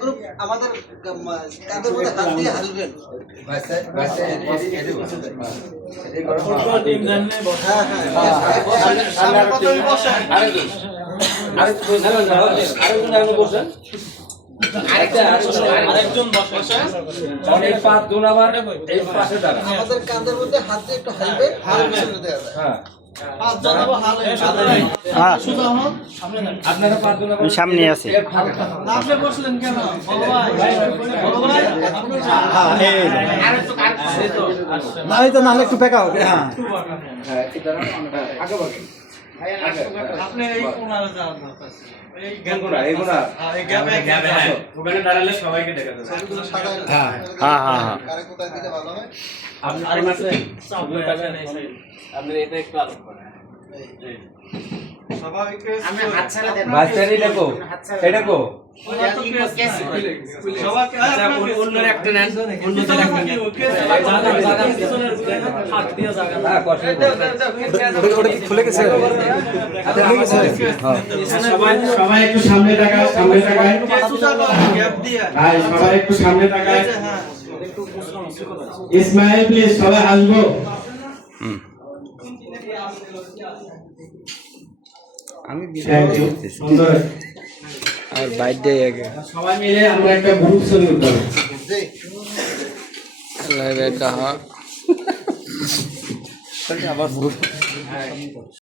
Group আমাদের কাঁধের মধ্যে হাত দিয়ে হালবেন। আরেকজন বসেন অনেক পাঁচজন আবার এই পাশে দাঁড়ান। আমাদের কাঁধের মধ্যে হাত দিয়ে একটু হালবেন, হ্যাঁ আপনারা সামনে আছে নাহলে একটু বেকা হবে। সবাইকে দেখা যাবে। আপনি এটা একটু আলোক করেন। আমি হাত ছাড়া দেন বাচ্চারই দেখো এটা কো সবাইকে অন্যের একটা নেন অন্যদের একটা নেন হাত দিয়ে জায়গা হ্যাঁ কষ্ট খুলে গেছে সবাই একটু সামনে তাকায় ভাই সবাই একটু সামনে তাকায় ইসমাইল প্লিজ সবাই আসবো আমি সুন্দর আর বাইট দেই আগে সবাই মিলে আমরা একটা গ্রুপ ছবি উঠবো লাইভ একা আবার গ্রুপ